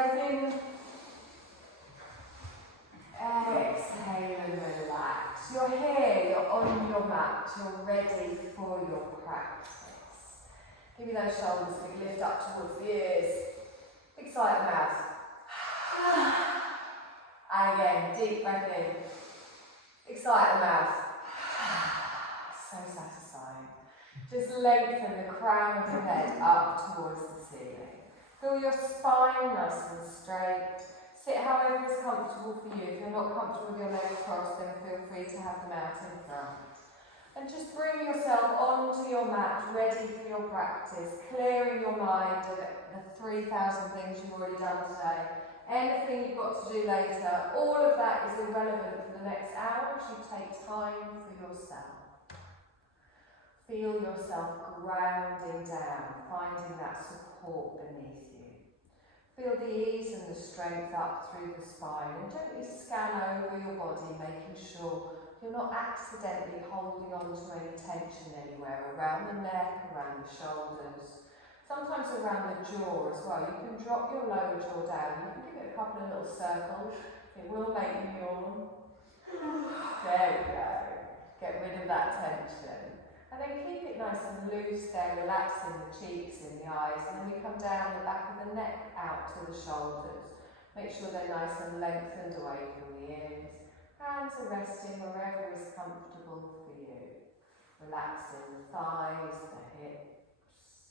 breath in. Exhale and relax. You're here, you're on your mat, you're ready for your practice. Give me those shoulders, big lift up towards the ears. Big sigh at the mouth. And again, deep breath in. Big sigh at the mouth. So satisfying. Just lengthen the crown of your head up towards the ceiling. Feel your spine nice and straight. Sit however is comfortable for you. If you're not comfortable with your legs crossed, then feel free to have them out in front. And just bring yourself onto your mat, ready for your practice, clearing your mind of the 3,000 things you've already done today. Anything you've got to do later, all of that is irrelevant for the next hour as you take time for yourself. Feel yourself grounding down, finding that support beneath you. Feel the ease and the strength up through the spine and gently scan over your body, making sure you're not accidentally holding on to any tension anywhere around the neck, around the shoulders, sometimes around the jaw as well. You can drop your lower jaw down. You can give it a couple of little circles. It will make you yawn. There we go. Get rid of that tension. And then keep it nice and loose there, relaxing the cheeks and the eyes. And then we come down the back of the neck out to the shoulders. Make sure they're nice and lengthened away from the ears. Hands are resting wherever is comfortable for you. Relaxing the thighs, the hips.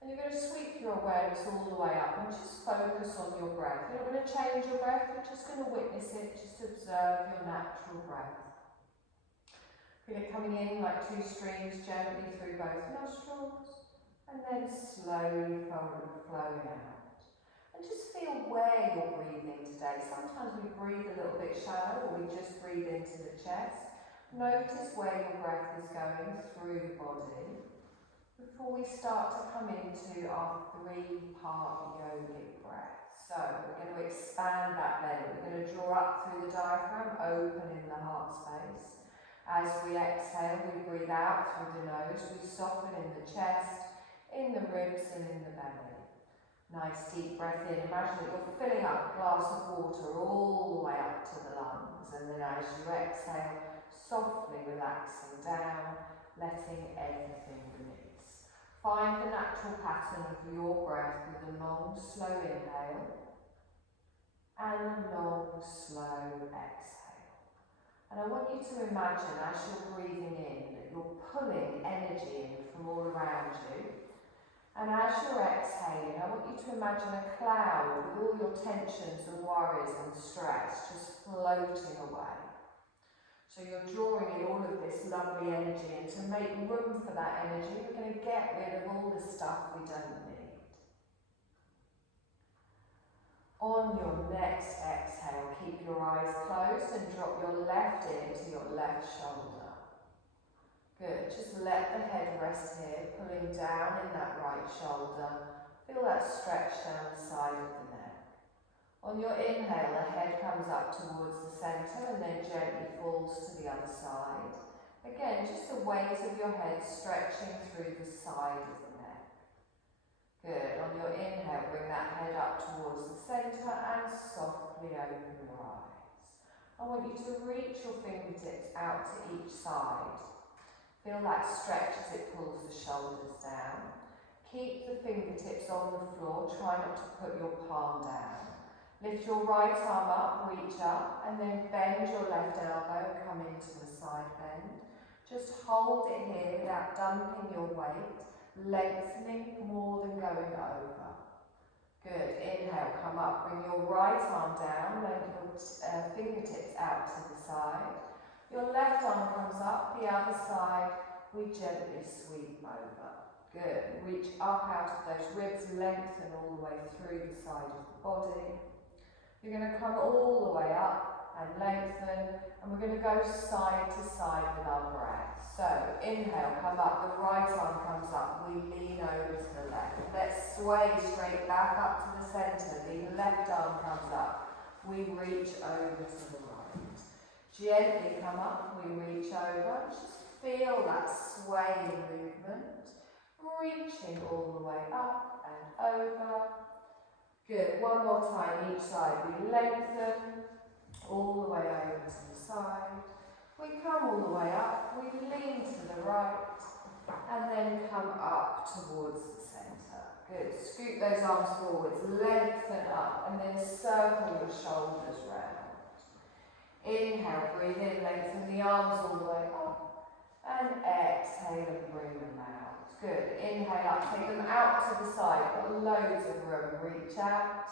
And you're going to sweep your awareness all the way up and just focus on your breath. You're not going to change your breath, you're just going to witness it, just observe your natural breath. Feel it coming in like two streams gently through both nostrils and then slowly flowing out. And just feel where you're breathing today. Sometimes we breathe a little bit shallow or we just breathe into the chest. Notice where your breath is going through the body before we start to come into our 3-part yogic breath. So we're going to expand that belly. We're going to draw up through the diaphragm, opening the heart space. As we exhale, we breathe out through the nose. We soften in the chest, in the ribs and in the belly. Nice deep breath in. Imagine that you're filling up a glass of water all the way up to the lungs. And then as you exhale, softly relaxing down, letting everything release. Find the natural pattern of your breath with a long, slow inhale and a long, slow exhale. And I want you to imagine as you're breathing in that you're pulling energy in from all around you. And as you're exhaling, I want you to imagine a cloud with all your tensions and worries and stress just floating away. So you're drawing in all of this lovely energy, and to make room for that energy, we're going to get rid of all the stuff we don't need. On your next exhale, keep your eyes closed and drop your left ear to your left shoulder. Good, just let the head rest here, pulling down in that right shoulder. Feel that stretch down the side of the neck. On your inhale, the head comes up towards the centre and then gently falls to the other side. Again, just the weight of your head stretching through the side of the neck. Good. On your inhale, bring that head up towards the centre and softly open your eyes. I want you to reach your fingertips out to each side. Feel that stretch as it pulls the shoulders down. Keep the fingertips on the floor. Try not to put your palm down. Lift your right arm up, reach up, and then bend your left elbow, come into a side bend. Just hold it here without dumping your weight. Lengthening more than going over. Good. Inhale, come up. Bring your right arm down. Bend your fingertips out to the side. Your left arm comes up. The other side, we gently sweep over. Good. Reach up out of those ribs. Lengthen all the way through the side of the body. You're going to come all the way up and lengthen. And we're going to go side to side with our breath. So, inhale, come up, the right arm comes up, we lean over to the left. Let's sway straight back up to the centre, the left arm comes up, we reach over to the right. Gently come up, we reach over, just feel that swaying movement, reaching all the way up and over, Good, one more time each side. We lengthen all the way over to the side. We come all the way up, we lean to the right, and then come up towards the centre. Good, scoot those arms forwards, lengthen up, and then circle your shoulders round. Inhale, breathe in, lengthen the arms all the way up, and exhale and bring them out. Good, inhale up, take them out to the side, got loads of room, reach out.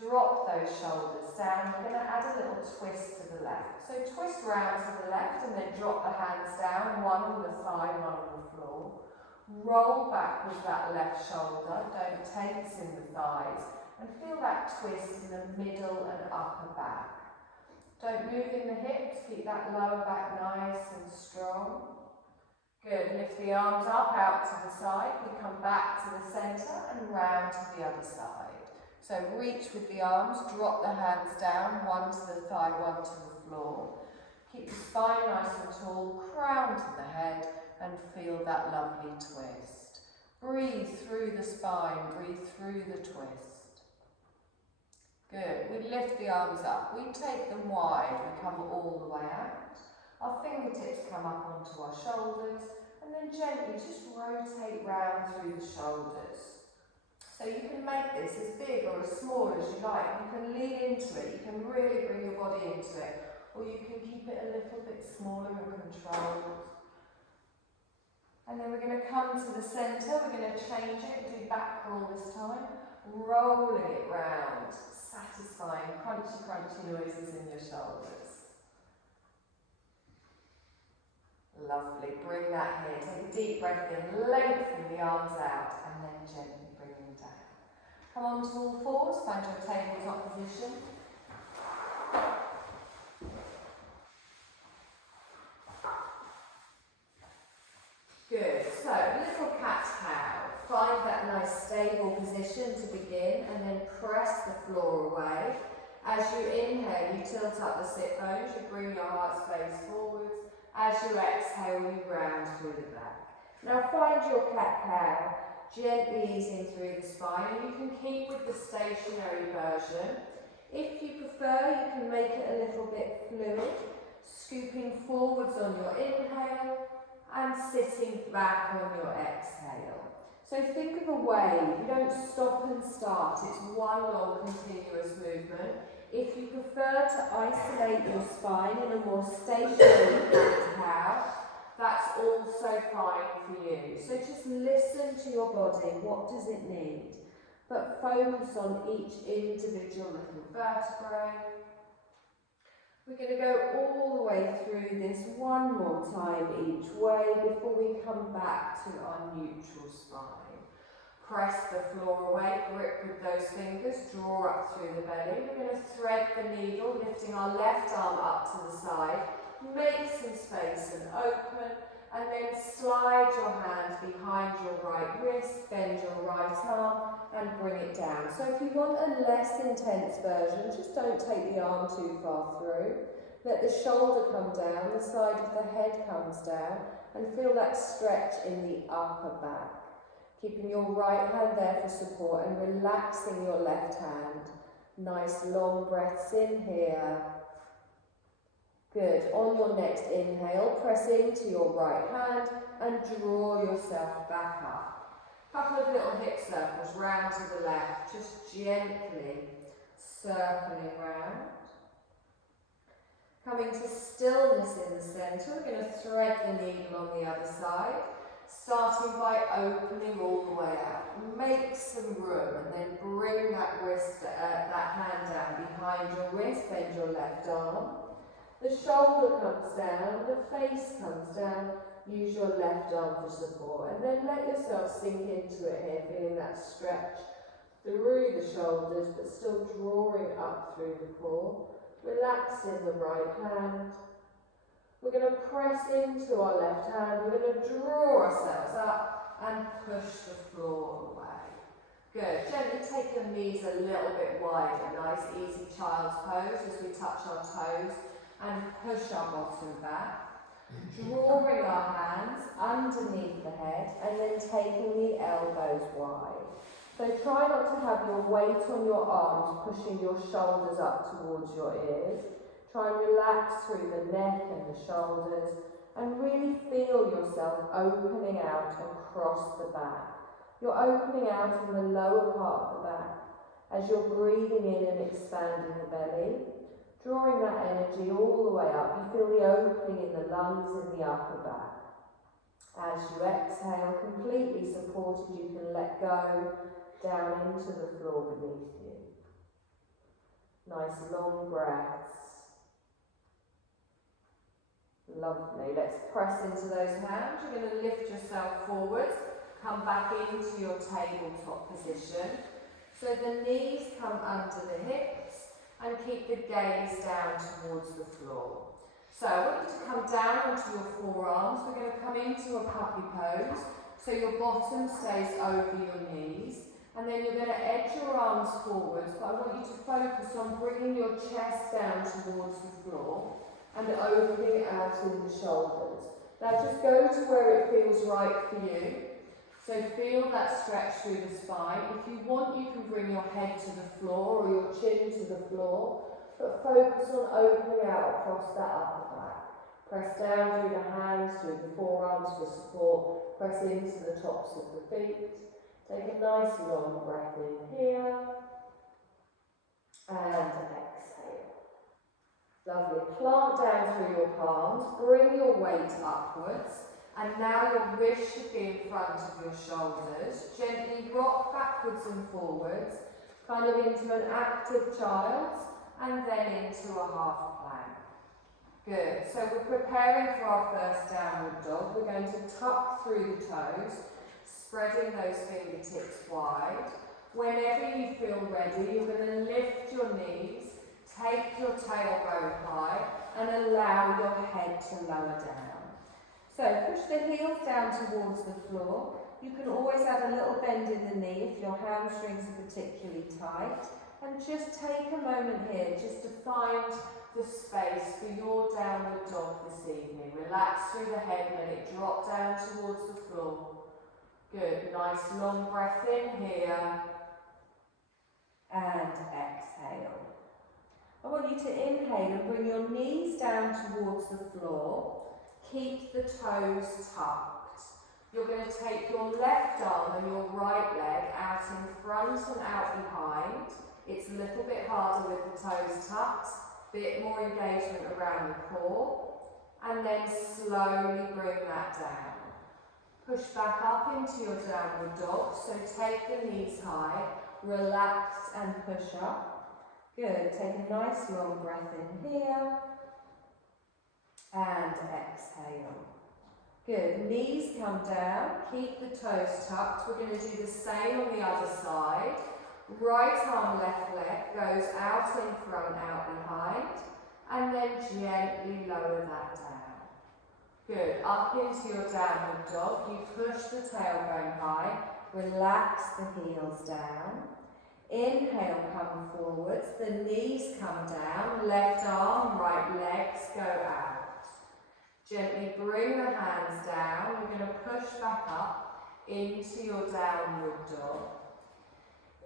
Drop those shoulders down. We're going to add a little twist to the left. So twist round to the left and then drop the hands down, one on the thigh, one on the floor. Roll back with that left shoulder, don't tense in the thighs, and feel that twist in the middle and upper back. Don't move in the hips, keep that lower back nice and strong. Good, lift the arms up, out to the side. We come back to the centre and round to the other side. So reach with the arms, drop the hands down, one to the thigh, one to the floor. Keep the spine nice and tall, crown to the head, and feel that lovely twist. Breathe through the spine, breathe through the twist. Good, we lift the arms up, we take them wide, we come all the way out. Our fingertips come up onto our shoulders, and then gently just rotate round through the shoulders. So you can make this as big or as small as you like. You can lean into it, you can really bring your body into it, or you can keep it a little bit smaller and controlled. And then we're going to come to the centre, we're going to change it, do back roll this time, rolling it round, satisfying crunchy, crunchy noises in your shoulders. Lovely, bring that here, take a deep breath in, lengthen the arms out, and then gently bring them down. Come on to all fours, find your tabletop position. Good, so little cat-cow. Find that nice stable position to begin and then press the floor away. As you inhale, you tilt up the sit bones, you bring your heart space forwards. As you exhale, you round through the back. Now find your cat-cow, gently easing through the spine, and you can keep with the stationary version. If you prefer, you can make it a little bit fluid, scooping forwards on your inhale and sitting back on your exhale. So think of a wave, you don't stop and start, it's one long continuous movement. If you prefer to isolate your spine in a more stationary cat-cow, that's also fine for you. So just listen to your body, what does it need? But focus on each individual little vertebrae. We're going to go all the way through this one more time each way before we come back to our neutral spine. Press the floor away, grip with those fingers, draw up through the belly. We're going to thread the needle, lifting our left arm up to the side. Make some space and open, and then slide your hand behind your right wrist, bend your right arm, and bring it down. So if you want a less intense version, just don't take the arm too far through. Let the shoulder come down, the side of the head comes down, and feel that stretch in the upper back. Keeping your right hand there for support and relaxing your left hand. Nice long breaths in here. Good. On your next inhale, press into your right hand and draw yourself back up. Couple of little hip circles round to the left, just gently circling round. Coming to stillness in the centre, we're going to thread the needle on the other side. Starting by opening all the way out. Make some room and then bring that hand down behind your wrist, bend your left arm. The shoulder comes down, the face comes down, use your left arm for support. And then let yourself sink into it here, feeling that stretch through the shoulders, but still drawing up through the core. Relaxing the right hand. We're going to press into our left hand, we're going to draw ourselves up and push the floor away. Good, gently take your knees a little bit wider, nice easy child's pose as we touch our toes and push our bottom back. Drawing our hands underneath the head and then taking the elbows wide. So try not to have your weight on your arms pushing your shoulders up towards your ears. Try and relax through the neck and the shoulders and really feel yourself opening out across the back. You're opening out in the lower part of the back as you're breathing in and expanding the belly. Drawing that energy all the way up, you feel the opening in the lungs in the upper back. As you exhale, completely supported, you can let go down into the floor beneath you. Nice long breaths. Lovely. Let's press into those hands. You're going to lift yourself forwards, come back into your tabletop position. So the knees come under the hips and keep the gaze down towards the floor. So I want you to come down onto your forearms. We're going to come into a puppy pose. So your bottom stays over your knees. And then you're going to edge your arms forwards, but I want you to focus on bringing your chest down towards the floor and opening out in the shoulders. Now just go to where it feels right for you. So feel that stretch through the spine. If you want, you can bring your head to the floor or your chin to the floor, but focus on opening out across that upper back. Press down through the hands, through the forearms for support. Press into the tops of the feet. Take a nice long breath in here and exhale. Lovely. Plant down through your palms, bring your weight upwards, and now your wrist should be in front of your shoulders. Gently rock backwards and forwards, kind of into an active child's, and then into a half plank. Good. So we're preparing for our first downward dog. We're going to tuck through the toes, spreading those fingertips wide. Whenever you feel ready, you're going to lift your knees, take your tailbone high, and allow your head to lower down. So push the heels down towards the floor. You can always add a little bend in the knee if your hamstrings are particularly tight. And just take a moment here just to find the space for your downward dog this evening. Relax through the head, let it drop down towards the floor. Good, nice long breath in here and exhale. I want you to inhale and bring your knees down towards the floor. Keep the toes tucked. You're going to take your left arm and your right leg out in front and out behind. It's a little bit harder with the toes tucked, a bit more engagement around the core, and then slowly bring that down. Push back up into your downward dog, so take the knees high, relax and push up. Good, take a nice long breath in here and exhale. Good, knees come down, keep the toes tucked. We're going to do the same on the other side. Right arm, left leg goes out in front, out behind, and then gently lower that down. Good, up into your downward dog, you push the tailbone high, relax the heels down. Inhale, come forwards, the knees come down, left arm, right legs go out. Gently bring the hands down, you're going to push back up into your downward dog.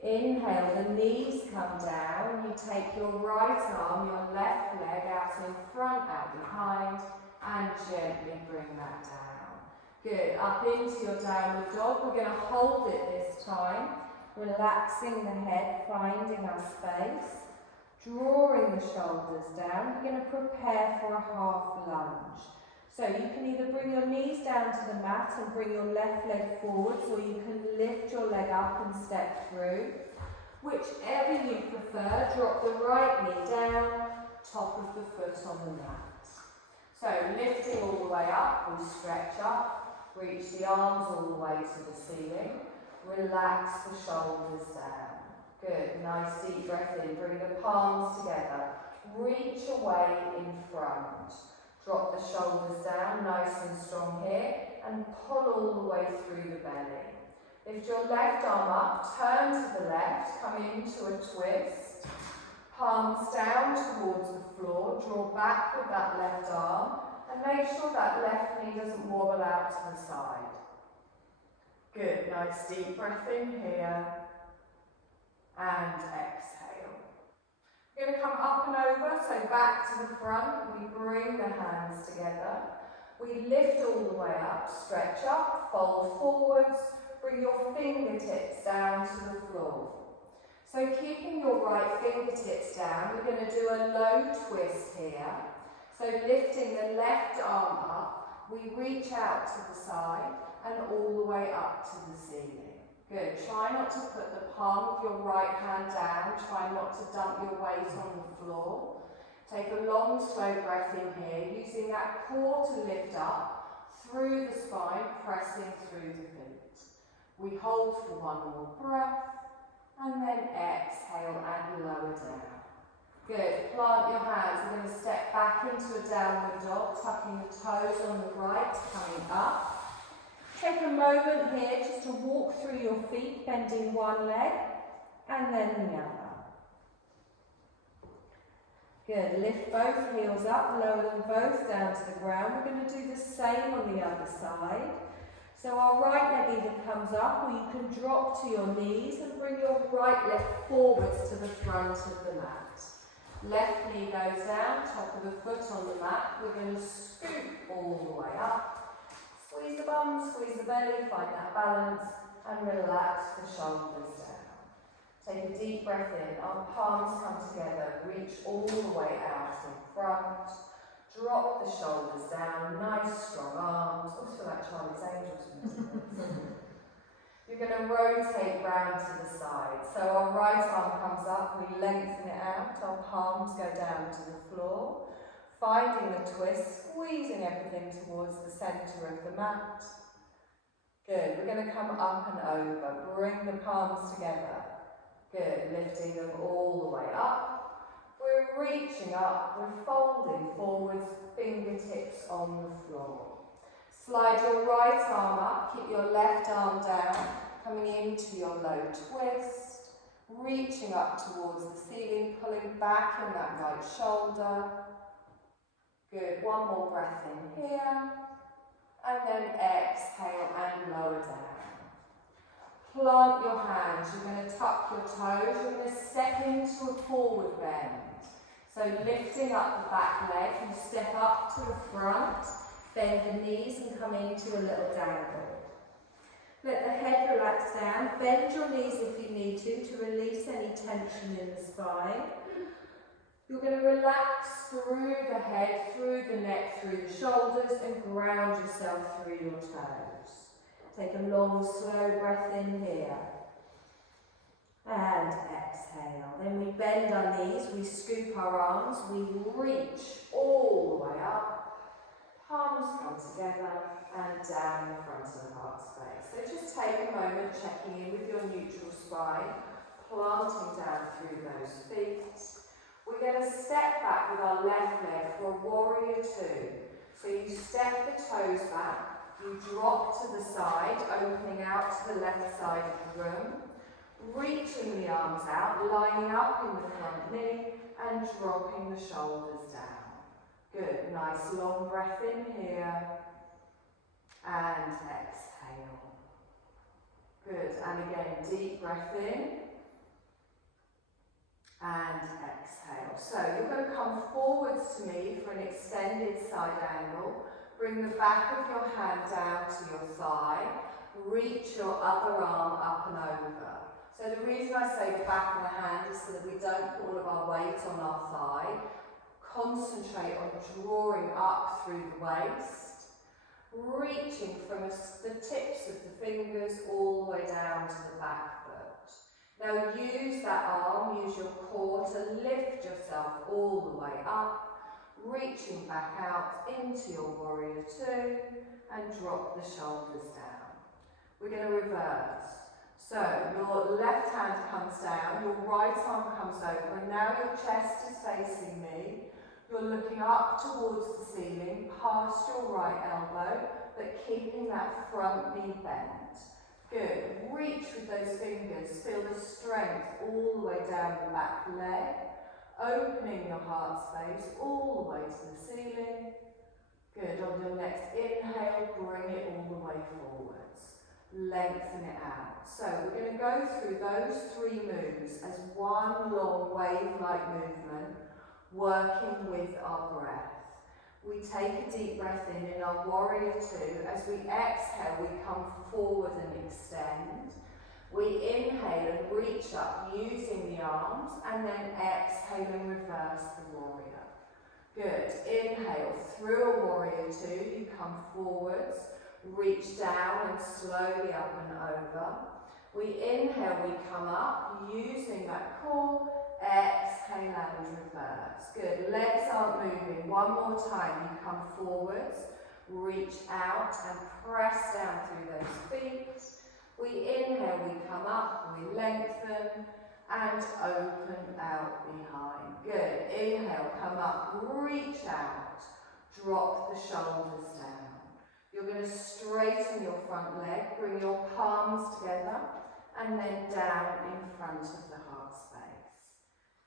Inhale, the knees come down, you take your right arm, your left leg out in front, out behind, and gently bring that down. Good, up into your downward dog. We're going to hold it this time, relaxing the head, finding our space, drawing the shoulders down. We're going to prepare for a half lunge. So you can either bring your knees down to the mat and bring your left leg forwards, or you can lift your leg up and step through. Whichever you prefer, drop the right knee down, top of the foot on the mat. So lifting all the way up, we stretch up, reach the arms all the way to the ceiling, relax the shoulders down. Good, nice deep breath in, bring the palms together, reach away in front. Drop the shoulders down, nice and strong here, and pull all the way through the belly. Lift your left arm up, turn to the left, come into a twist. Palms down towards the floor, draw back with that left arm, and make sure that left knee doesn't wobble out to the side. Good, nice deep breath in here, and exhale. We're going to come up and over, so back to the front, we bring the hands together. We lift all the way up, stretch up, fold forwards, bring your fingertips down to the floor. So keeping your right fingertips down, we're going to do a low twist here. So lifting the left arm up, we reach out to the side and all the way up to the ceiling. Good. Try not to put the palm of your right hand down. Try not to dump your weight on the floor. Take a long, slow breath in here, using that core to lift up through the spine, pressing through the feet. We hold for one more breath, and then exhale and lower down. Good. Plant your hands. We're going to step back into a downward dog, tucking the toes on the right, coming up. Take a moment here just to walk through your feet, bending one leg and then the other. Good. Lift both heels up, lower them both down to the ground. We're going to do the same on the other side. So our right leg either comes up or you can drop to your knees and bring your right leg forwards to the front of the mat. Left knee goes down, top of the foot on the mat. We're going to scoop all the way up. Squeeze the bum, squeeze the belly, find that balance, and relax the shoulders down. Take a deep breath in, our palms come together, reach all the way out in front. Drop the shoulders down, nice strong arms. I feel like Charlie's Angels. You're going to rotate round to the side. So our right arm comes up, we lengthen it out, our palms go down to the floor. Finding the twist, squeezing everything towards the centre of the mat. Good. We're going to come up and over. Bring the palms together. Good. Lifting them all the way up. We're reaching up. We're folding forwards, fingertips on the floor. Slide your right arm up. Keep your left arm down. Coming into your low twist. Reaching up towards the ceiling. Pulling back in that right shoulder. Good, one more breath in here, and then exhale and lower down. Plant your hands, you're going to tuck your toes, you're going to step into a forward bend. So lifting up the back leg, you step up to the front, bend the knees and come into a little downward. Let the head relax down, bend your knees if you need to release any tension in the spine. You're going to relax through the head, through the neck, through the shoulders and ground yourself through your toes. Take a long, slow breath in here. And exhale. Then we bend our knees, we scoop our arms, we reach all the way up. Palms come together and down in front of the heart space. So just take a moment checking in with your neutral spine, planting down through those feet. We're going to step back with our left leg for a warrior two. So you step the toes back, you drop to the side, opening out to the left side of the room, reaching the arms out, lining up in the front knee and dropping the shoulders down. Good, nice long breath in here and exhale. Good, and again, deep breath in and exhale. So you're going to come forwards to me for an extended side angle. Bring the back of your hand down to your thigh. Reach your other arm up and over. So the reason I say the back of the hand is so that we don't put all of our weight on our thigh. Concentrate on drawing up through the waist. Reaching from the tips of the fingers all the way down to the back foot. Now use that arm, use your core to lift yourself all the way up, reaching back out into your warrior two and drop the shoulders down. We're going to reverse. So your left hand comes down, your right arm comes over, and now your chest is facing me. You're looking up towards the ceiling, past your right elbow, but keeping that front knee bent. Good. Reach with those fingers. Feel the strength all the way down the back leg. Opening your heart space all the way to the ceiling. Good. On your next inhale, bring it all the way forwards. lengthen it out. So we're going to go through those 3 moves as one long wave-like movement, working with our breath. We take a deep breath in our warrior 2. As we exhale, we come forward and extend. We inhale and reach up using the arms, and then exhale and reverse the warrior. Good. Inhale through a warrior 2, you come forwards, reach down and slowly up and over. We inhale, we come up, using that core, exhale and reverse. Good. Legs aren't moving. One more time, you come forwards, reach out and press down through those feet. We inhale, we come up, we lengthen and open out behind. Good. Inhale, come up, reach out, drop the shoulders down. You're going to straighten your front leg, bring your palms together and then down in front of the heart space.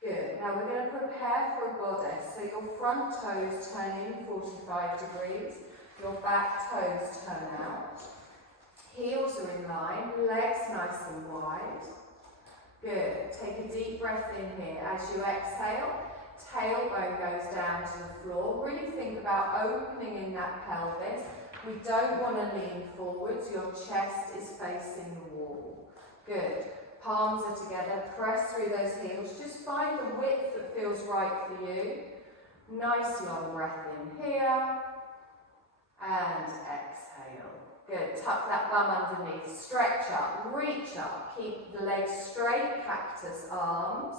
Good. Now we're going to prepare for a goddess. So your front toes turn in 45 degrees, your back toes turn out. Heels are in line, legs nice and wide. Good. Take a deep breath in here. As you exhale, tailbone goes down to the floor. Really think about opening in that pelvis. We don't want to lean forwards. Your chest is facing the wall. Good. Palms are together. Press through those heels. Just find the width that feels right for you. Nice long breath in here. And exhale. Good. Tuck that bum underneath. Stretch up. Reach up. Keep the legs straight. Cactus arms.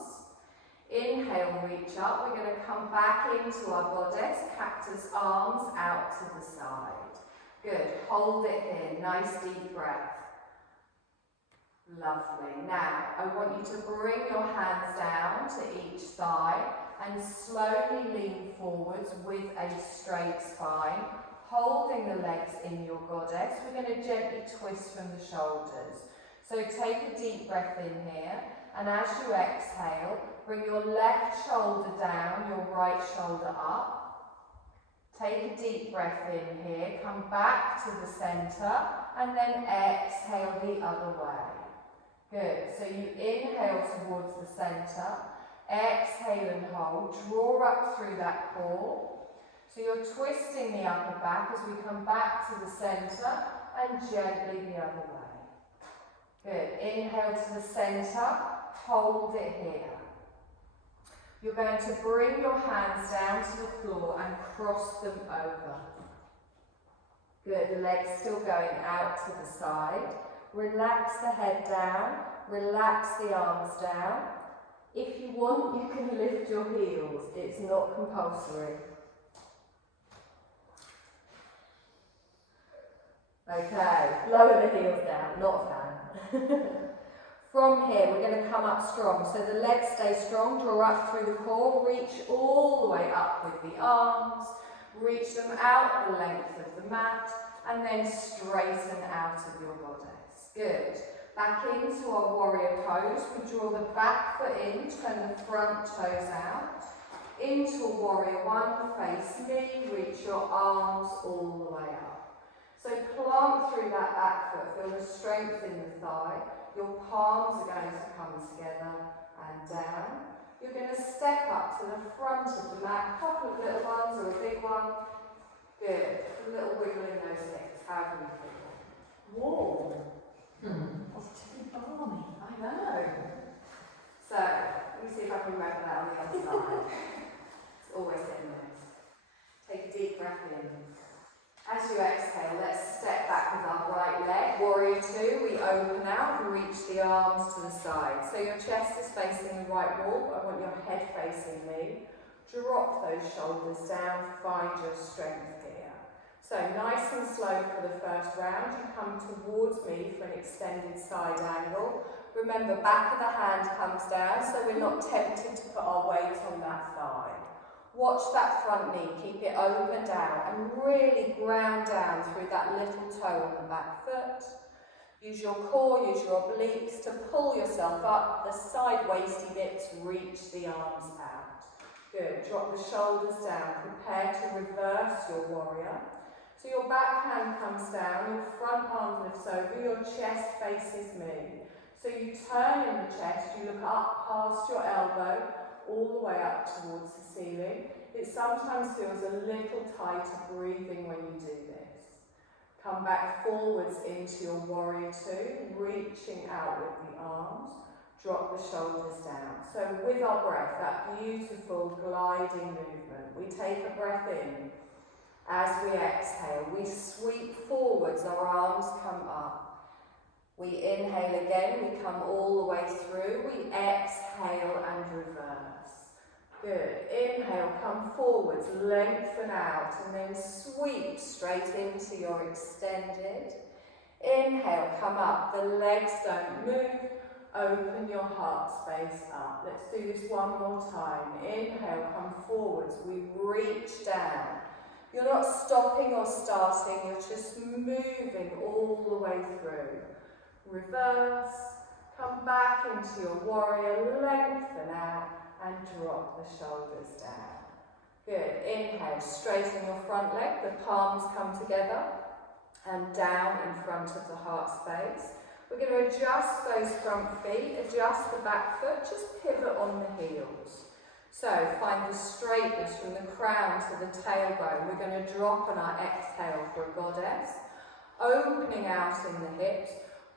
Inhale, reach up. We're going to come back into our goddess. Cactus arms out to the side. Good. Hold it here. Nice deep breath. Lovely. Now, I want you to bring your hands down to each thigh and slowly lean forwards with a straight spine, holding the legs in your goddess. We're going to gently twist from the shoulders. So take a deep breath in here, and as you exhale, bring your left shoulder down, your right shoulder up. Take a deep breath in here, come back to the centre, and then exhale the other way. Good. So you inhale towards the centre, exhale and hold, draw up through that core. So you're twisting the upper back as we come back to the centre and gently the other way. Good. Inhale to the centre, hold it here. You're going to bring your hands down to the floor and cross them over. Good. The legs still going out to the side. Relax the head down, relax the arms down. If you want, you can lift your heels. It's not compulsory. Okay, lower the heels down, not a fan. From here, we're going to come up strong. So the legs stay strong, draw up through the core, reach all the way up with the arms, reach them out the length of the mat, and then straighten out of your body. Good. Back into our warrior pose. We draw the back foot in, turn the front toes out. Into a warrior 1, face me, reach your arms all the way up. So plant through that back foot, feel the strength in the thigh. Your palms are going to come together and down. You're going to step up to the front of the mat, a couple of little ones or a big one. Good. A little wiggle in those hips. How do you feel? Warm. Positively balmy, I know. So, let me see if I can remember that on the other side. It's always getting nice. Take a deep breath in. As you exhale, let's step back with our right leg. Warrior 2, we open out and reach the arms to the side. So your chest is facing the right wall. I want your head facing me. Drop those shoulders down, find your strength here. So nice and slow for the first round, you come towards me for an extended side angle. Remember, back of the hand comes down so we're not tempted to put our weight on that thigh. Watch that front knee, keep it open down and really ground down through that little toe on the back foot. Use your core, use your obliques to pull yourself up, the side waisty bits, reach the arms out. Good, drop the shoulders down, prepare to reverse your warrior. So your back hand comes down, your front arm lifts over, your chest faces me. So you turn in the chest, you look up past your elbow, all the way up towards the ceiling. It sometimes feels a little tighter breathing when you do this. Come back forwards into your warrior two, reaching out with the arms. Drop the shoulders down. So with our breath, that beautiful gliding movement, we take a breath in. As we exhale, we sweep forwards, our arms come up. We inhale again, we come all the way through. We exhale and reverse. Good. Inhale, come forwards, lengthen out, and then sweep straight into your extended. Inhale, come up, the legs don't move. Open your heart space up. Let's do this one more time. Inhale, come forwards. We reach down. You're not stopping or starting, you're just moving all the way through. Reverse, come back into your warrior, lengthen out and drop the shoulders down. Good. Inhale, straighten your front leg, the palms come together and down in front of the heart space. We're going to adjust those front feet, adjust the back foot, just pivot on the heels. So find the straightness from the crown to the tailbone. We're going to drop on our exhale for a goddess. Opening out in the hips,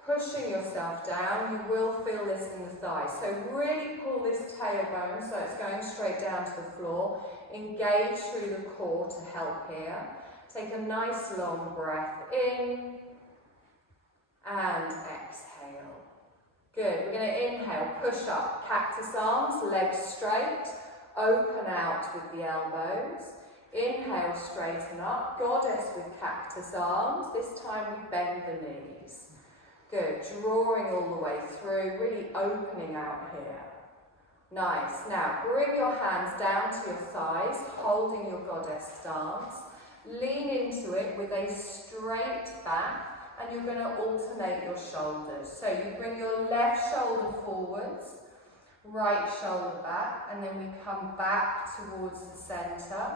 pushing yourself down. You will feel this in the thighs. So really pull this tailbone so it's going straight down to the floor. Engage through the core to help here. Take a nice long breath in. And exhale. Good. We're going to inhale, push up, cactus arms, legs straight, open out with the elbows. Inhale, straighten up, goddess with cactus arms. This time we bend the knees. Good. Drawing all the way through, really opening out here. Nice. Now bring your hands down to your thighs, holding your goddess stance. Lean into it with a straight back. And you're going to alternate your shoulders. So you bring your left shoulder forwards, right shoulder back, and then we come back towards the centre.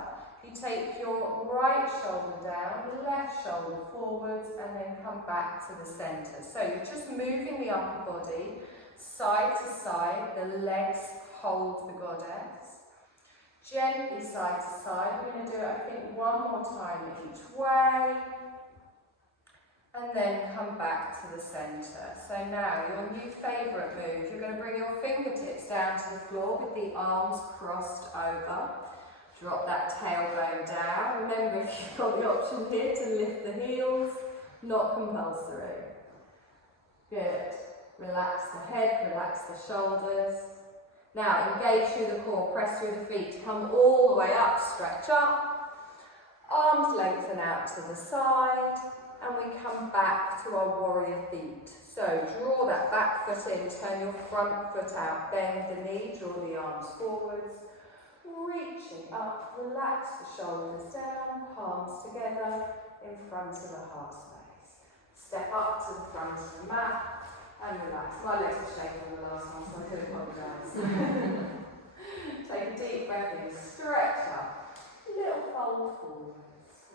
You take your right shoulder down, left shoulder forwards, and then come back to the centre. So you're just moving the upper body side to side. The legs hold the goddess. Gently side to side. We're going to do it, I think, one more time each way. And then come back to the centre. So now, your new favourite move, you're going to bring your fingertips down to the floor with the arms crossed over. Drop that tailbone down. Remember, if you've got the option here to lift the heels, not compulsory. Good. Relax the head, relax the shoulders. Now, engage through the core, press through the feet, come all the way up, stretch up. Arms lengthen out to the side. And we come back to our warrior feet. So draw that back foot in, turn your front foot out, bend the knee, draw the arms forwards, reaching up, relax the shoulders down, palms together in front of the heart space. Step up to the front of the mat and relax. My legs are shaking on the last one, so I do apologise. Take a deep breath in, stretch up, little fold forward.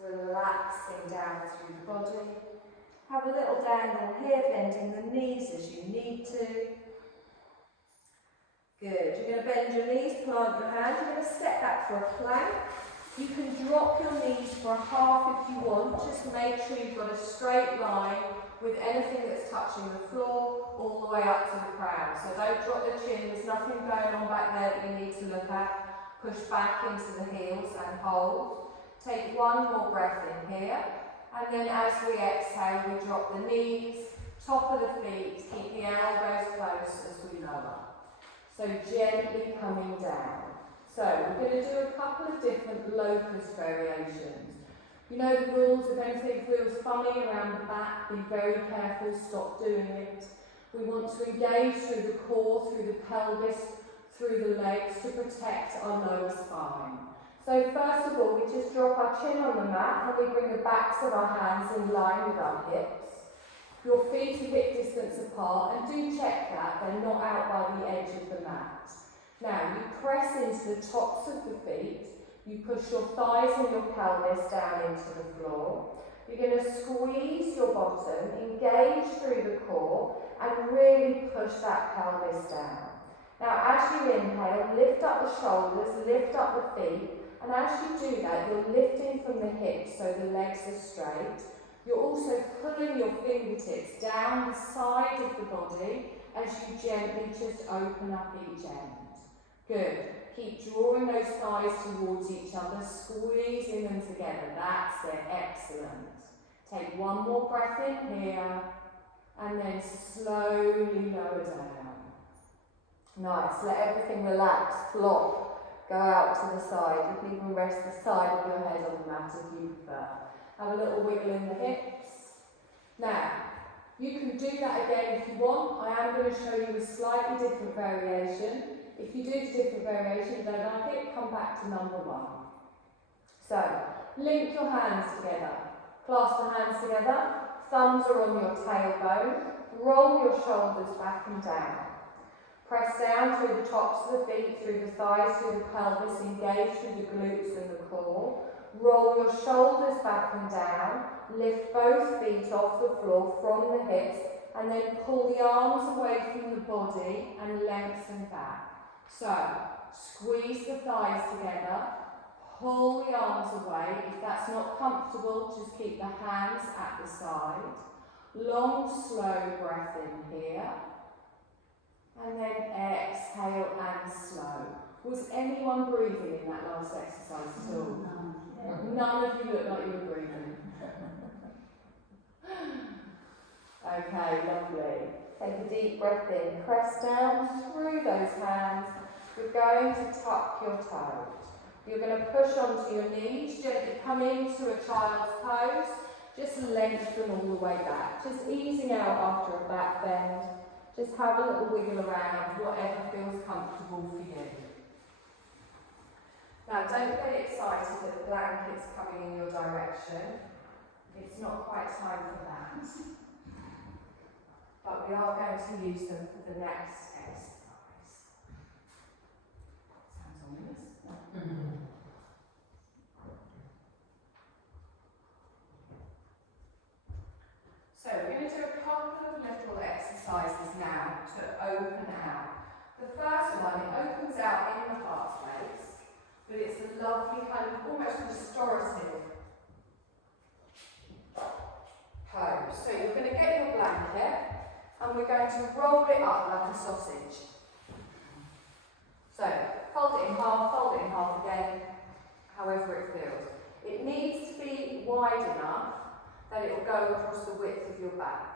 Relaxing down through the body. Have a little dangle here, bending the knees as you need to. Good. You're going to bend your knees, plant your hands. You're going to step back for a plank. You can drop your knees for a half if you want. Just make sure you've got a straight line with anything that's touching the floor all the way up to the crown. So don't drop the chin. There's nothing going on back there that you need to look at. Push back into the heels and hold. Take one more breath in here, and then as we exhale, we drop the knees, top of the feet, keep the elbows close as we lower. So gently coming down. So we're going to do a couple of different locus variations. You know the rules, if anything feels funny around the back, be very careful, stop doing it. We want to engage through the core, through the pelvis, through the legs to protect our lower spine. So first of all, we just drop our chin on the mat and we bring the backs of our hands in line with our hips. Your feet are hip distance apart, and do check that they're not out by the edge of the mat. Now, you press into the tops of the feet, you push your thighs and your pelvis down into the floor. You're going to squeeze your bottom, engage through the core, and really push that pelvis down. Now, as you inhale, lift up the shoulders, lift up the feet, and as you do that, you're lifting from the hips so the legs are straight. You're also pulling your fingertips down the side of the body as you gently just open up each end. Good. Keep drawing those thighs towards each other, squeezing them together. That's it. Excellent. Take one more breath in here, and then slowly lower down. Nice. Let everything relax, flop, go out to the side. You can even rest the side of your head on the mat if you prefer. Have a little wiggle in the hips. Now, you can do that again if you want. I am going to show you a slightly different variation. If you do a different variation, you don't like it, come back to number one. So, link your hands together. Clasp the hands together. Thumbs are on your tailbone. Roll your shoulders back and down. Press down through the tops of the feet, through the thighs, through the pelvis, engage through the glutes and the core. Roll your shoulders back and down. Lift both feet off the floor from the hips, and then pull the arms away from the body and lengthen back. So, squeeze the thighs together, pull the arms away. If that's not comfortable, just keep the hands at the side. Long, slow breath in here. And then exhale and slow. Was anyone breathing in that last exercise at all? None of you look like you were breathing. Okay, lovely. Take a deep breath in. Press down through those hands. You're going to tuck your toes. You're going to push onto your knees, gently come into a child's pose. Just lengthen all the way back. Just easing out after a back bend. Just have a little wiggle around, whatever feels comfortable for you. Now, don't get excited that the blanket's coming in your direction. It's not quite time for that. But we are going to use them for the next exercise. Sounds ominous. So we're going to do a couple of little exercises now to open out. The first one, it opens out in the heart space, but it's a lovely kind of almost restorative pose. So you're going to get your blanket and we're going to roll it up like a sausage. So fold it in half again, however it feels. It needs to be wide enough that it will go across the width of your back.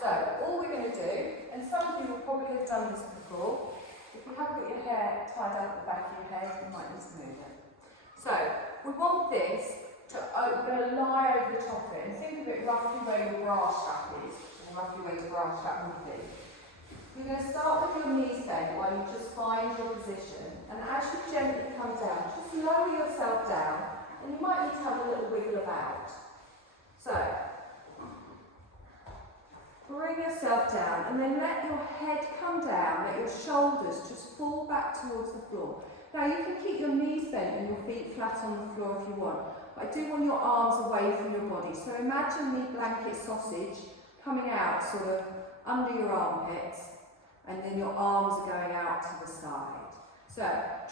So, all we're going to do, and some of you will probably have done this before, if you haven't got your hair tied up at the back of your head, you might need to move it. So, we want this to, we're going to lie over the top of it, and think of it roughly where your bra strap is, or roughly where your bra strap would be. You're going to start with your knees bent while you just find your position, and as you gently come down, just lower yourself down, and you might need to have a little wiggle about. So, bring yourself down, and then let your head come down, let your shoulders just fall back towards the floor. Now you can keep your knees bent and your feet flat on the floor if you want, but I do want your arms away from your body. So imagine the blanket sausage coming out sort of under your armpits, and then your arms are going out to the side. So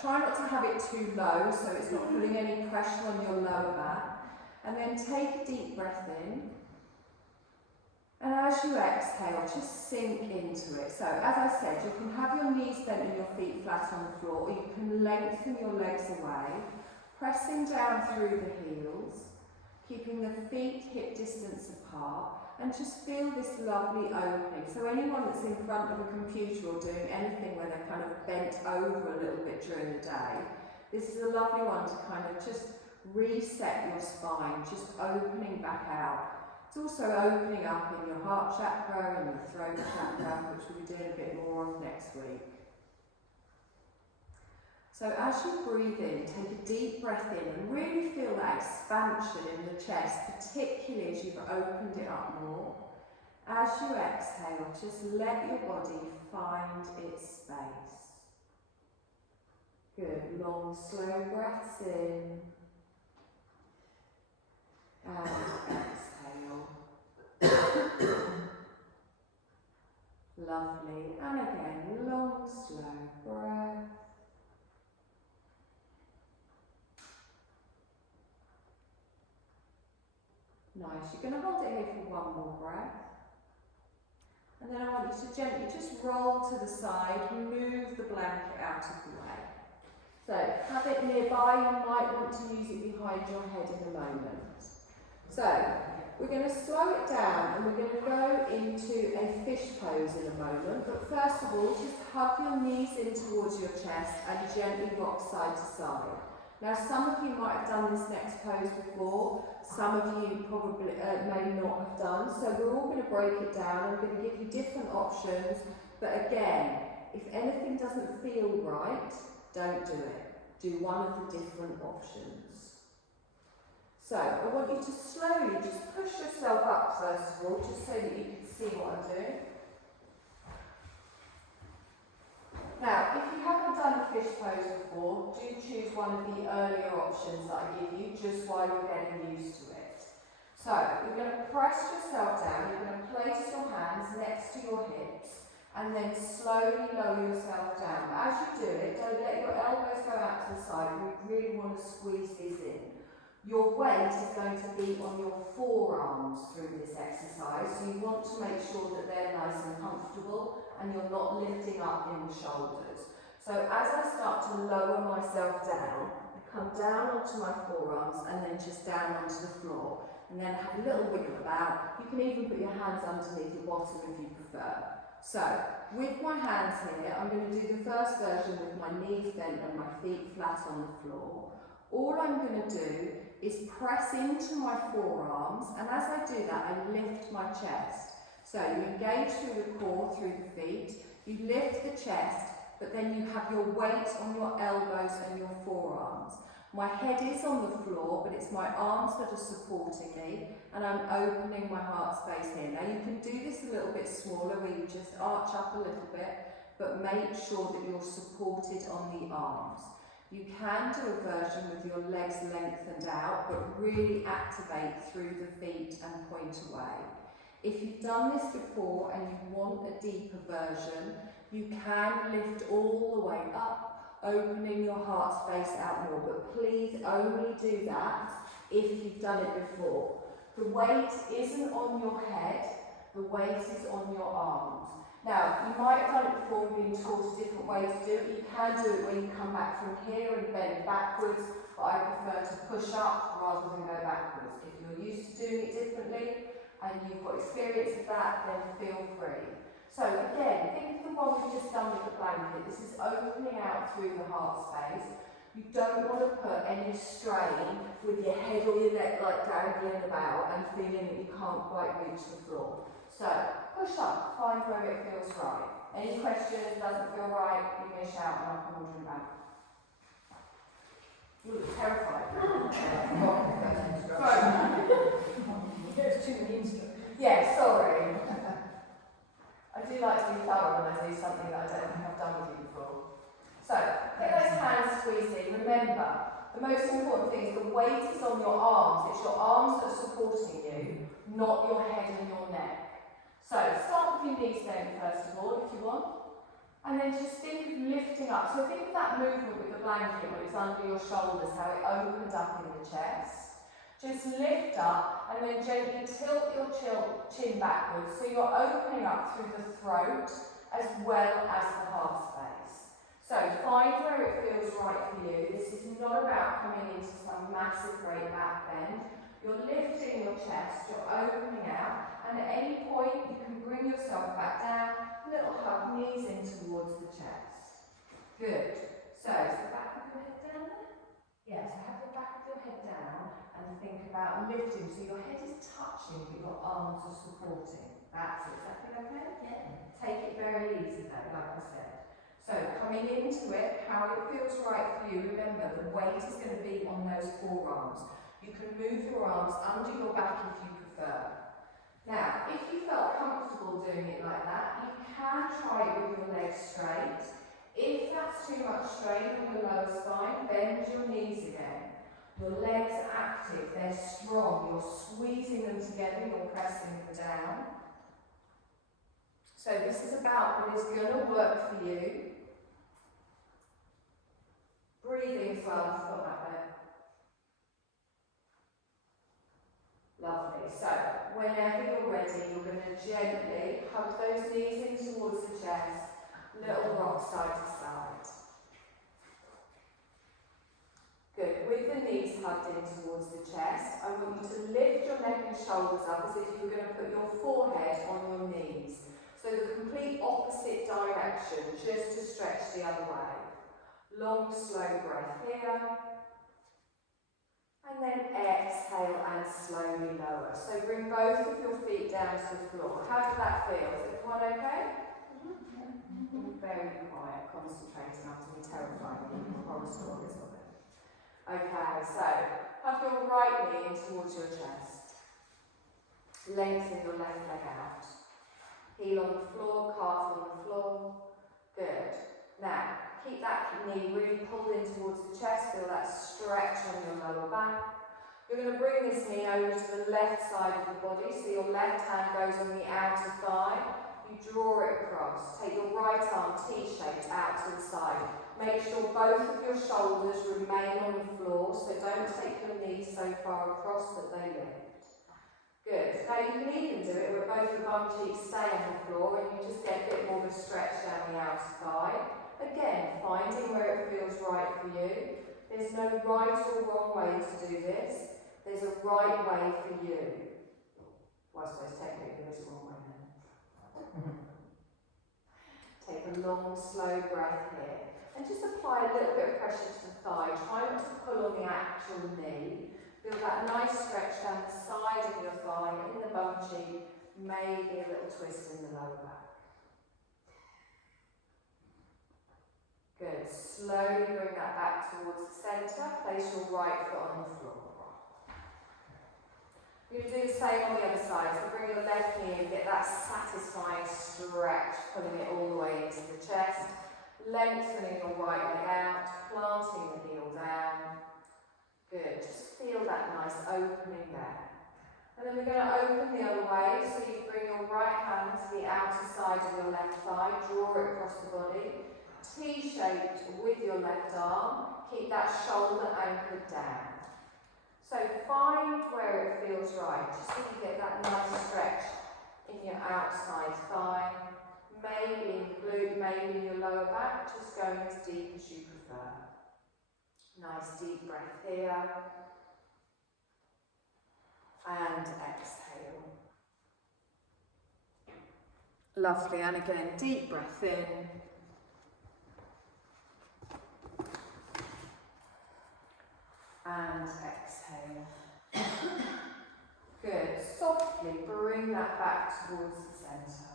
try not to have it too low so it's not putting any pressure on your lower back. And then take a deep breath in. And as you exhale, just sink into it. So, as I said, you can have your knees bent and your feet flat on the floor, or you can lengthen your legs away, pressing down through the heels, keeping the feet hip distance apart, and just feel this lovely opening. So anyone that's in front of a computer or doing anything where they're kind of bent over a little bit during the day, this is a lovely one to kind of just reset your spine, just opening back out. It's also opening up in your heart chakra and your throat chakra, which we'll be doing a bit more of next week. So as you breathe in, take a deep breath in and really feel that expansion in the chest, particularly as you've opened it up more. As you exhale, just let your body find its space. Good, long, slow breaths in and exhale. Lovely, and again, long, slow breath. Nice, you're going to hold it here for one more breath. And then I want you to gently just roll to the side, move the blanket out of the way. So have it nearby, you might want to use it behind your head in a moment. So we're going to slow it down and we're going to go into a fish pose in a moment. But first of all, just hug your knees in towards your chest and gently rock side to side. Now some of you might have done this next pose before, some of you probably may not have done, so we're all going to break it down. I'm going to give you different options, but again, if anything doesn't feel right, don't do it. Do one of the different options. So I want you to slowly just push yourself up first of all, just so that you can see what I'm doing. Now, if you haven't done the fish pose before, do choose one of the earlier options that I give you, just while you're getting used to it. So, you're going to press yourself down, you're going to place your hands next to your hips, and then slowly lower yourself down. But as you do it, don't let your elbows go out to the side, we really want to squeeze these in. Your weight is going to be on your forearms through this exercise, so you want to make sure that they're nice and comfortable and you're not lifting up in the shoulders. So as I start to lower myself down, I come down onto my forearms and then just down onto the floor, and then have a little wiggle about. You can even put your hands underneath your bottom if you prefer. So with my hands here, I'm going to do the first version with my knees bent and my feet flat on the floor. All I'm going to do is press into my forearms, and as I do that, I lift my chest. So you engage through the core, through the feet, you lift the chest, but then you have your weight on your elbows and your forearms. My head is on the floor, but it's my arms that are supporting me, and I'm opening my heart space here. Now you can do this a little bit smaller, where you just arch up a little bit, but make sure that you're supported on the arms. You can do a version with your legs lengthened out, but really activate through the feet and point away. If you've done this before and you want a deeper version, you can lift all the way up, opening your heart space out more, but please only do that if you've done it before. The weight isn't on your head, the weight is on your arms. Now, you might have done it before and been taught a different way to do it. You can do it when you come back from here and bend backwards, but I prefer to push up rather than go backwards. If you're used to doing it differently and you've got experience of that, then feel free. So again, think of the one we've just done with the blanket. This is opening out through the heart space. You don't want to put any strain with your head or your neck like dangling about and feeling that you can't quite reach the floor. So, push up, find where it feels right. Any questions, doesn't feel right, you may shout and I'll come and drink back. You look terrified. There's too many instructions. Yeah, sorry. I do like to be thorough when I do something that I don't think I've done with you before. So, get those hands squeezed in. Remember, the most important thing is the weight is on your arms. It's your arms that are supporting you, not your head and your neck. So, start with your knees bent first of all, if you want. And then just think of lifting up. So think of that movement with the blanket when it's under your shoulders, how it opens up in the chest. Just lift up and then gently tilt your chin backwards. So you're opening up through the throat as well as the heart space. So find where it feels right for you. This is not about coming into some massive great back bend. You're lifting your chest, you're opening out, and at any point you can bring yourself back down, little hug, knees in towards the chest. Good. So, is the back of your head down there? Yeah, so have the back of your head down and think about lifting. So your head is touching, but your arms are supporting. That's it. Is that feel okay? Yeah. Take it very easy though, like I said. So coming into it, how it feels right for you. Remember, the weight is going to be on those forearms. You can move your arms under your back if you prefer. Now, if you felt comfortable doing it like that, you can try it with your legs straight. If that's too much strain on the lower spine, bend your knees again. Your legs are active, they're strong, you're squeezing them together, you're pressing them down. So this is about what is going to work for you. Breathing as well, I've got that there. Lovely. So, whenever you're ready, you're going to gently hug those knees in towards the chest, little rock side to side. Good. With the knees hugged in towards the chest, I want you to lift your neck and shoulders up as if you were going to put your forehead on your knees. So the complete opposite direction, just to stretch the other way. Long, slow breath here. And then exhale and slowly lower. So bring both of your feet down to the floor. How did that feel? Is everyone okay? Very quiet, concentrating after me terrifying horror stories of it. Okay, so hug your right knee in towards your chest. Lengthen your left leg out. Heel on the floor, calf on the floor. Good. Now, keep that knee really pulled in towards the chest. Feel that stretch on your lower back. You're going to bring this knee over to the left side of the body. So your left hand goes on the outer thigh. You draw it across. Take your right arm T-shaped out to the side. Make sure both of your shoulders remain on the floor. So don't take your knees so far across that they lift. Good. Now you can even do it where both your bum cheeks stay on the floor and you just get a bit more of a stretch down the outer thigh. Again, finding where it feels right for you. There's no right or wrong way to do this. There's a right way for you. Well, I suppose technically there is a wrong way then. Take a long, slow breath here. And just apply a little bit of pressure to the thigh. Try not to pull on the actual knee. Feel that nice stretch down the side of your thigh, in the bum cheek, maybe a little twist in the lower back. Good. Slowly bring that back towards the centre. Place your right foot on the floor. You're going to do the same on the other side. So bring your left knee and get that satisfying stretch, pulling it all the way into the chest. Lengthening your right leg out, planting the heel down. Good. Just feel that nice opening there. And then we're going to open the other way. So you bring your right hand to the outer side of your left thigh. Draw it across the body. T-shaped with your left arm. Keep that shoulder anchored down. So find where it feels right. Just so you get that nice stretch in your outside thigh. Maybe in the glute, maybe in your lower back. Just going as deep as you prefer. Nice deep breath here. And exhale. Lovely. And again, deep breath in. And exhale. Good. Softly bring that back towards the centre.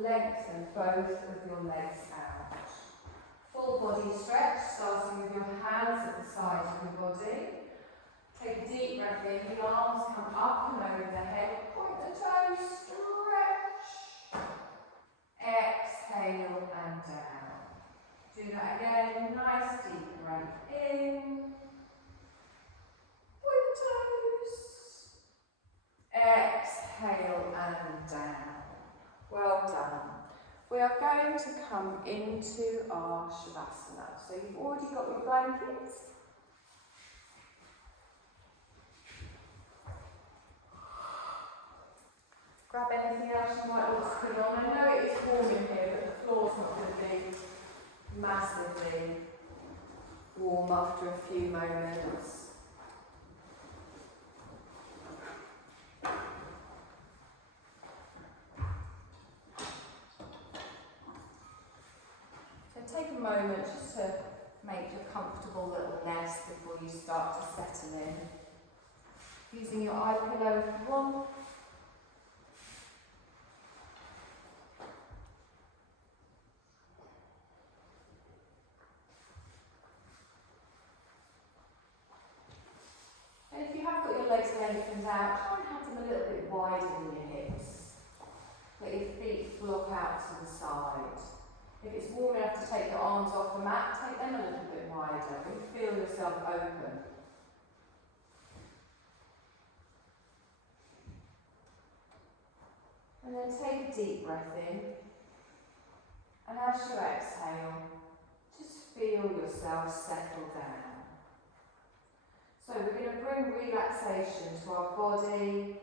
Lengthen both of your legs out. Full body stretch, starting with your hands at the side of your body. Take a deep breath in, the arms come up and over the head, point the toes, stretch. Exhale and down. Do that again, nice deep breath in. Point the toes. Exhale and down. Well done. We are going to come into our Shavasana. So you've already got your blankets. Grab anything else you might want to put on. I know it is warm in here, but the floor's not going to be massively warm after a few moments. Take a moment just to make a comfortable little nest before you start to settle in. Using your eye pillow if you want. hands out, try and have them a little bit wider than your hips. Let your feet flop out to the side. If it's warm enough to take your arms off the mat, take them a little bit wider. And feel yourself open. And then take a deep breath in. And as you exhale, just feel yourself settle down. So we're going to bring relaxation to our body,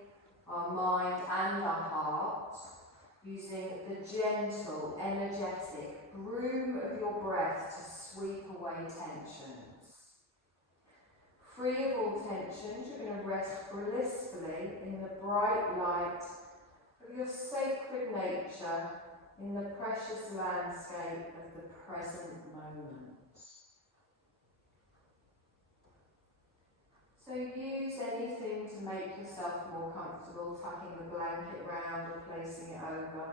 our mind and our heart, using the gentle, energetic broom of your breath to sweep away tensions. Free of all tensions, you're going to rest blissfully in the bright light of your sacred nature, in the precious landscape of the present moment. So use anything to make yourself more comfortable, tucking the blanket round or placing it over.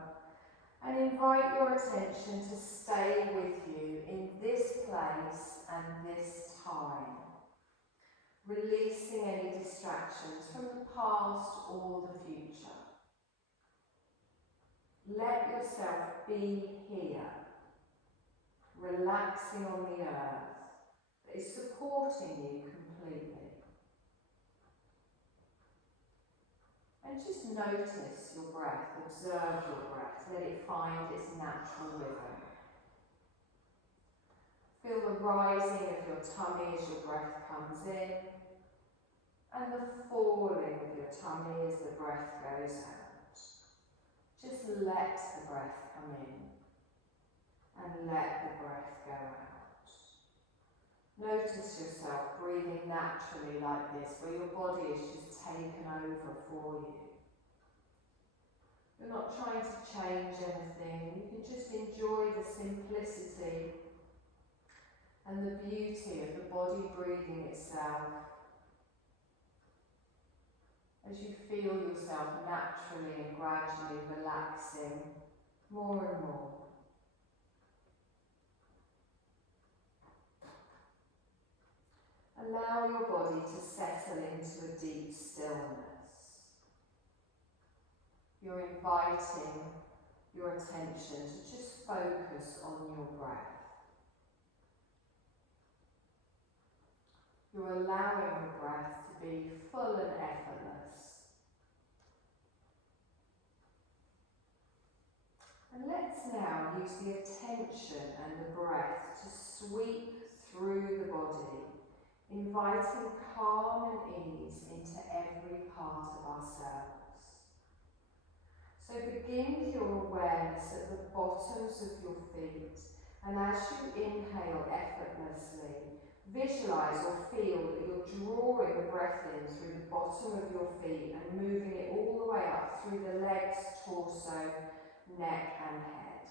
And invite your attention to stay with you in this place and this time. Releasing any distractions from the past or the future. Let yourself be here, relaxing on the earth that is supporting you completely. And just notice your breath, observe your breath, let it find its natural rhythm. Feel the rising of your tummy as your breath comes in, and the falling of your tummy as the breath goes out. Just let the breath come in, and let the breath go out. Notice yourself breathing naturally like this, where your body is just taken over for you. You're not trying to change anything, you can just enjoy the simplicity and the beauty of the body breathing itself as you feel yourself naturally and gradually relaxing more and more. Allow your body to settle into a deep stillness. You're inviting your attention to just focus on your breath. You're allowing your breath to be full and effortless. And let's now use the attention and the breath to sweep through the body, inviting calm and ease into every part of ourselves. So begin with your awareness at the bottoms of your feet, and as you inhale effortlessly, visualise or feel that you're drawing the breath in through the bottom of your feet and moving it all the way up through the legs, torso, neck and head.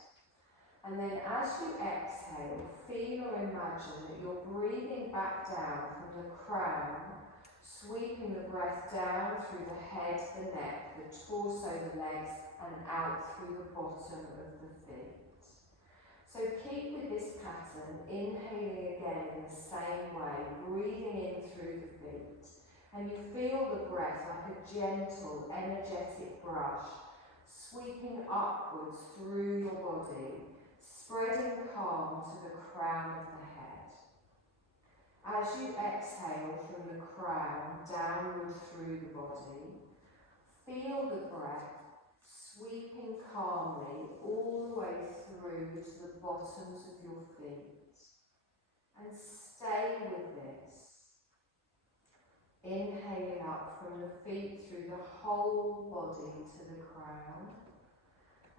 And then as you exhale, feel or imagine that you're breathing back down from the crown, sweeping the breath down through the head, the neck, the torso, the legs, and out through the bottom of the feet. So keep with this pattern, inhaling again in the same way, breathing in through the feet. And you feel the breath like a gentle, energetic brush, sweeping upwards through your body, spreading calm to the crown of the head. As you exhale from the crown downward through the body, feel the breath sweeping calmly all the way through to the bottoms of your feet. And stay with this. Inhaling up from the feet through the whole body to the crown.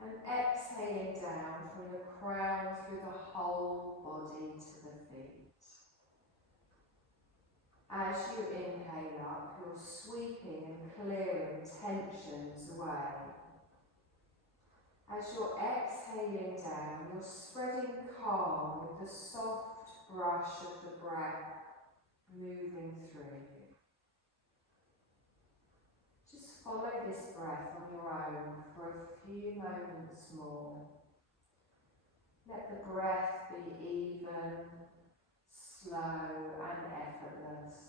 And exhaling down from the crown through the whole body to the feet. As you inhale up, you're sweeping and clearing tensions away. As you're exhaling down, you're spreading calm with the soft brush of the breath moving through you. Just follow this breath on your own for a few moments more. Let the breath be even, slow and effortless.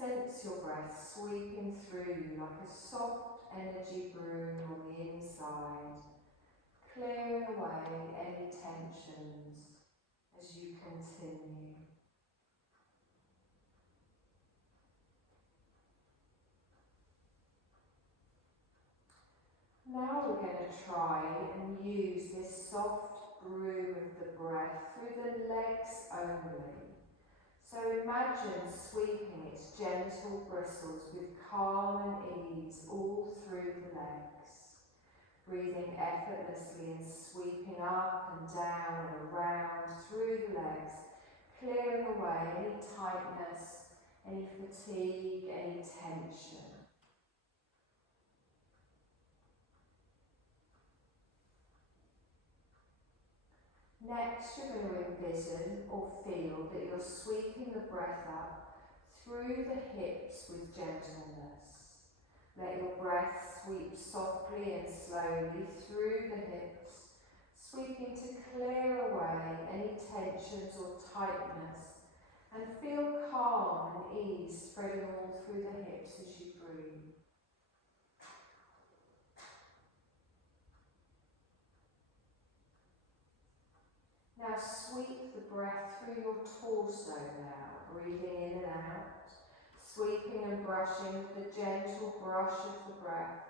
Sense your breath sweeping through you like a soft energy broom on the inside, clearing away any tensions as you continue. Now we're going to try and use this soft broom of the breath through the legs only. So imagine sweeping its gentle bristles with calm and ease all through the legs. Breathing effortlessly and sweeping up and down and around through the legs, clearing away any tightness, any fatigue, any tension. Next, you're going to envision or feel that you're sweeping the breath up through the hips with gentleness. Let your breath sweep softly and slowly through the hips, sweeping to clear away any tensions or tightness, and feel calm and ease spreading all through the hips as you breathe. Now sweep the breath through your torso now, breathing in and out, sweeping and brushing with the gentle brush of the breath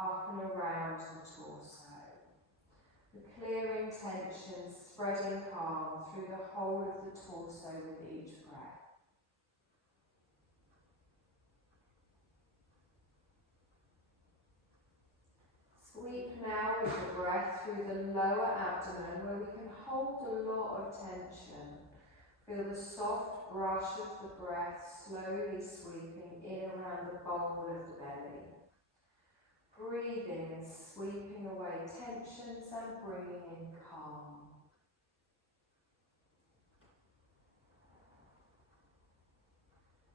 up and around the torso. The clearing tension, spreading calm through the whole of the torso with each breath. Sweep now with the breath through the lower abdomen where we can hold a lot of tension. Feel the soft brush of the breath slowly sweeping in around the bowl of the belly. Breathing and sweeping away tensions and bringing in calm.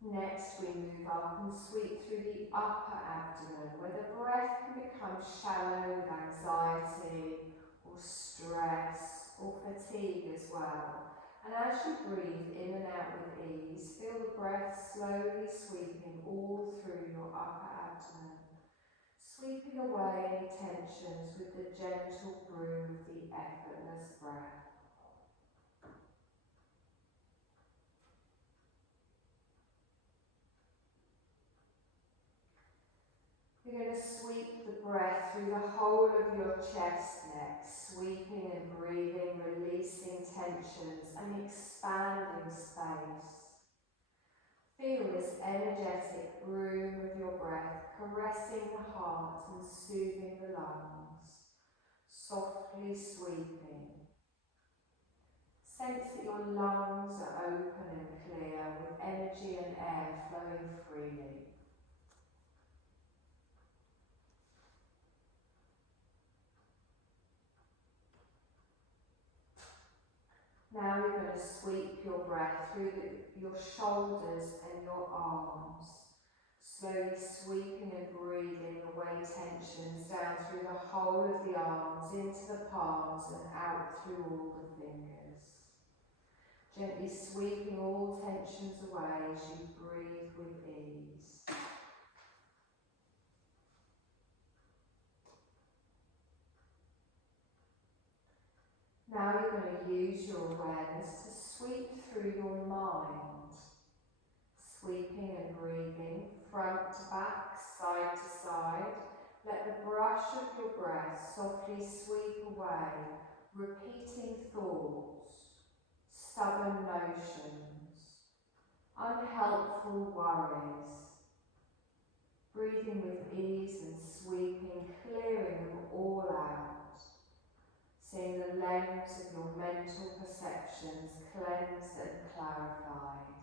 Next, we move up and sweep through the upper abdomen, where the breath can become shallow with anxiety or stress or fatigue as well. And as you breathe in and out with ease, feel the breath slowly sweeping all through your upper abdomen, sweeping away any tensions with the gentle broom of the effortless breath. You're going to sweep the breath through the whole of your chest next, sweeping and breathing, releasing tensions and expanding space. Feel this energetic broom of your breath caressing the heart and soothing the lungs, softly sweeping. Sense that your lungs are open and clear with energy and air flowing freely. Now you're going to sweep your breath through your shoulders and your arms, slowly sweeping and breathing away tensions down through the whole of the arms, into the palms and out through all the fingers. Gently sweeping all tensions away as you breathe with ease. Now you're going to use your awareness to sweep through your mind, sweeping and breathing front to back, side to side. Let the brush of your breath softly sweep away repeating thoughts, stubborn notions, unhelpful worries. Breathing with ease and sweeping, clearing them all out. Seeing the lens of your mental perceptions cleansed and clarified.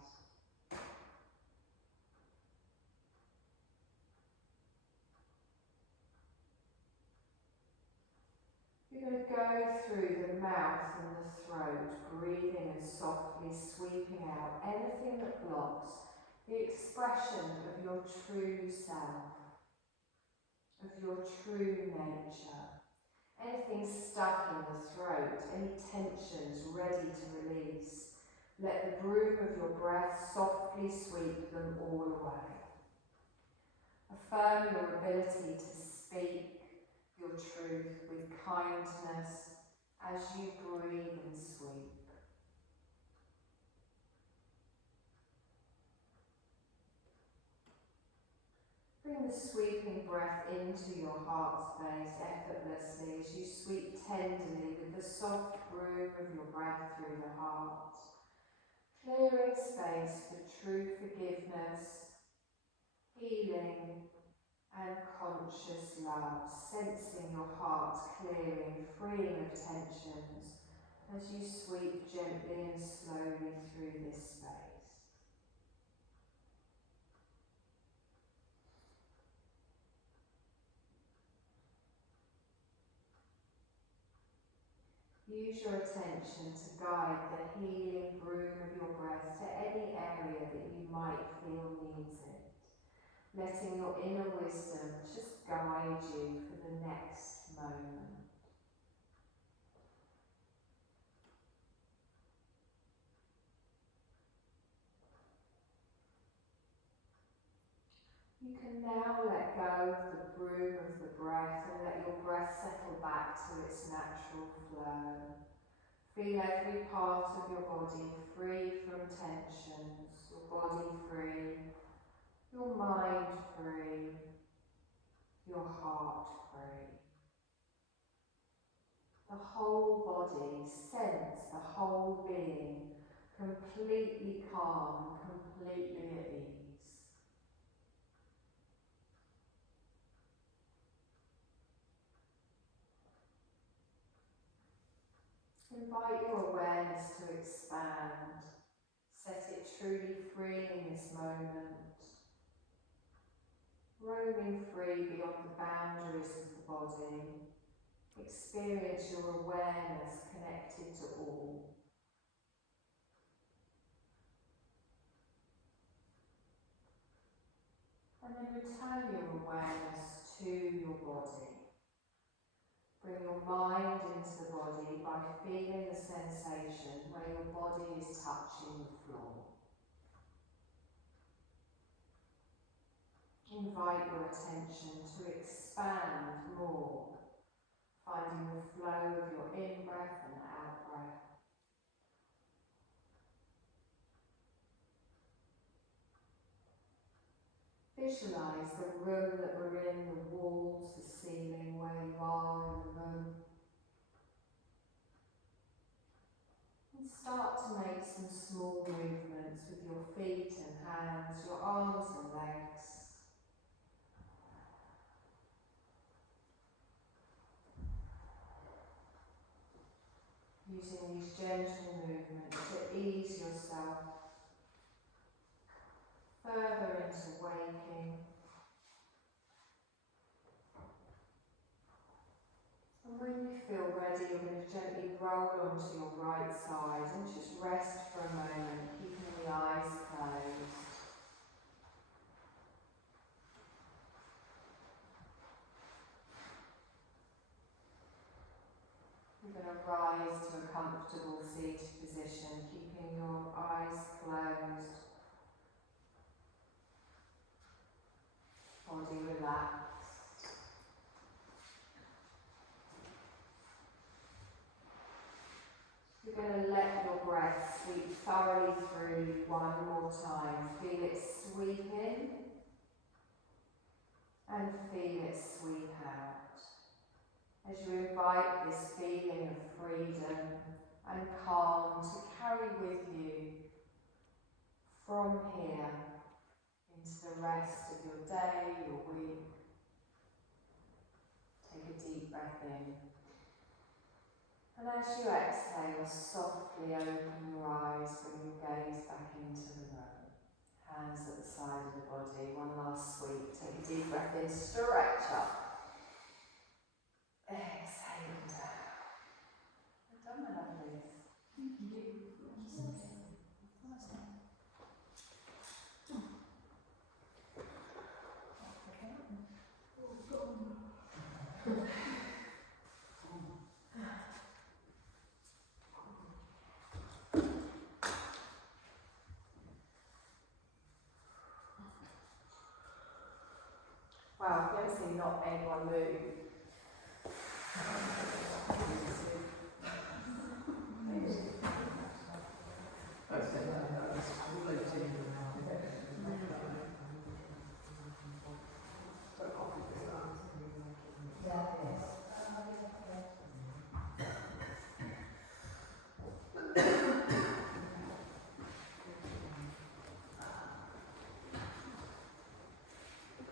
You're going to go through the mouth and the throat, breathing and softly sweeping out anything that blocks the expression of your true self, of your true nature. Anything stuck in the throat, any tensions ready to release, Let the broom of your breath softly sweep them all away. Affirm your ability to speak your truth with kindness as you breathe and sweep. Bring the sweeping breath into your heart space effortlessly as you sweep tenderly with the soft broom of your breath through the heart, clearing space for true forgiveness, healing and conscious love, sensing your heart clearing, freeing of tensions as you sweep gently and slowly through this space. Use your attention to guide the healing broom of your breath to any area that you might feel needs it, letting your inner wisdom just guide you for the next moment. You can now let go of the broom of the breath and let your breath settle back to its natural flow. Feel every part of your body free from tensions, your body free, your mind free, your heart free. The whole body, sense the whole being completely calm, completely at ease. Invite your awareness to expand. Set it truly free in this moment, roaming free beyond the boundaries of the body. Experience your awareness connected to all. And then return your awareness to your body. Bring your mind into the body by feeling the sensation where your body is touching the floor. Invite your attention to expand more, finding the flow of your in-breath and out-breath. Visualise the room that we're in, the walls, the ceiling, where you are in the room. And start to make some small movements with your feet and hands, your arms and legs. Using these gentle movements to ease yourself further into waking. And when you feel ready, you're going to gently roll onto your right side and just rest for a moment, keeping the eyes closed. You're going to rise to a comfortable seated position, keeping your eyes closed, body relaxed. You're going to let your breath sweep thoroughly through you one more time. Feel it sweep in and feel it sweep out. As you invite this feeling of freedom and calm to carry with you from here into the rest of your day, your week. Take a deep breath in. And as you exhale, softly open your eyes, bring your gaze back into the room. Hands at the side of the body, one last sweep. Take a deep breath in, stretch up. Exhale down. Well done, my lovelies. Thank you. Wow, I've never seen not anyone move.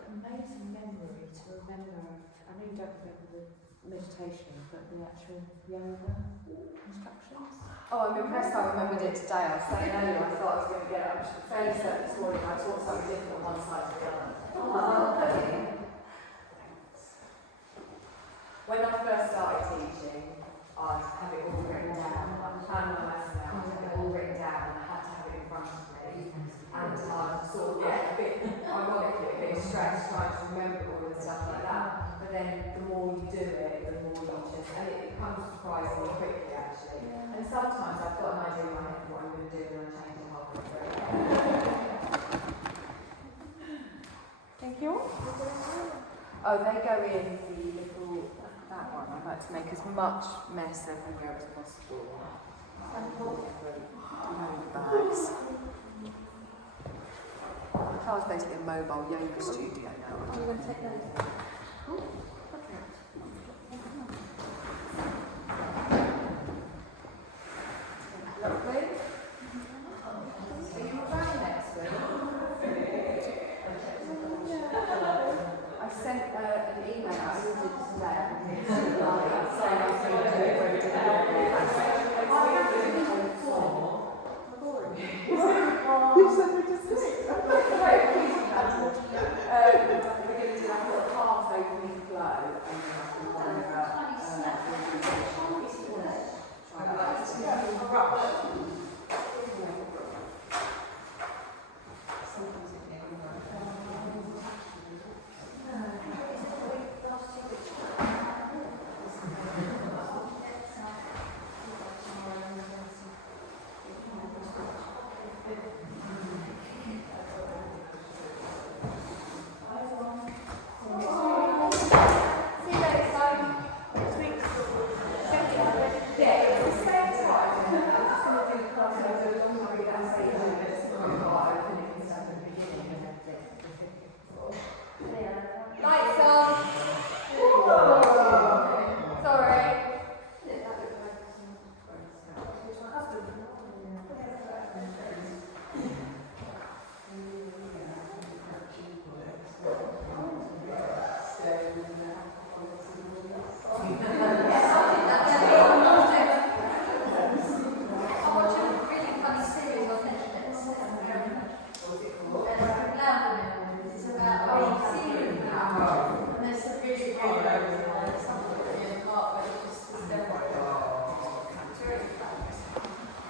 Amazing memory to remember. I know you don't remember the meditation, but the actual yoga instructions. Oh, I'm impressed I remembered it today. I was saying earlier, I thought I was going to get it. I'm fairly certain this morning I taught something different on one side to the other. When I first started teaching, I had it all written down. I planned my lesson out, I had it all written down, and I had to have it in front of me. And sort of get a bit, ironically, a bit stressed trying to remember all and stuff like that. But then the more you do it, the more you just, and it comes surprisingly quickly actually. And sometimes I've got an idea in my head of what I'm going to do and I change it halfway through. Thank you. Oh, they go in the little, that one. I like to make as much mess everywhere as possible. Bags. The car's basically a mobile yoga studio now. Do you want to take those? Lovely. Are you around next week? I sent an email out to today saying I was going to do it when we did You said we just did it. We're going to do like a little half opening flow and then I can It's about seeing and there's some really